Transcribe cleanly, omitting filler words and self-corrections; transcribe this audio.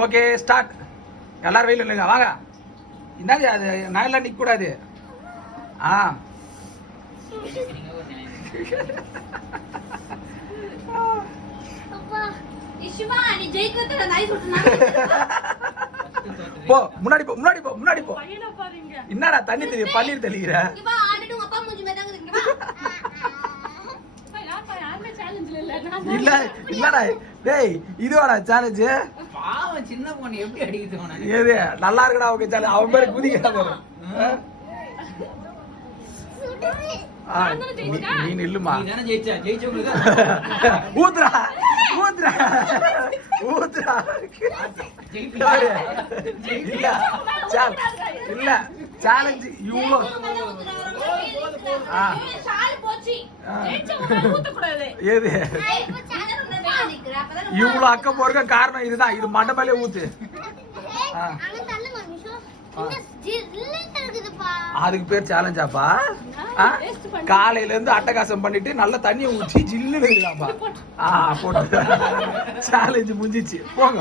Okay start. எல்லாரும் வெயில் இல்லைங்க வாங்க. என்னது அது நாயெல்லாம் நிக்க கூடாது. போ முன்னாடி போ முன்னாடி போ முன்னாடி போ. என்னடா தண்ணி தெரியும் பன்னீர் தெளிக்கிற. இல்ல இல்லடா டேய் இதுவாடா சேலஞ்ச். பாவம் சின்ன பொண்ணு எப்படி அடிக்குது உனக்கு? ஏது நல்லா இருக்குடா ஓகே சேலஞ்ச். அவன் பேரு குதிக்கிறா பாரு. நீ நில்லுமா. நீ தான ஜெயிச்சா ஜெயிச்சவங்க ஊத்துறா ஊத்துறா ஊத்துறா. இல்ல இல்ல சேலஞ்ச் இவ்வளோ ஏது இவ்வளவு அக்கம் போறக்க காரணம் இதுதான். இது மண்ட மேலே ஊத்து. அதுக்கு பேர் சேலஞ்சாப்பா. காலையில இருந்து அட்டகாசம் பண்ணிட்டு நல்ல தண்ணியை ஊற்றி ஜில்லுன்னு போட்டு சேலஞ்சு முடிஞ்சிச்சு போங்க.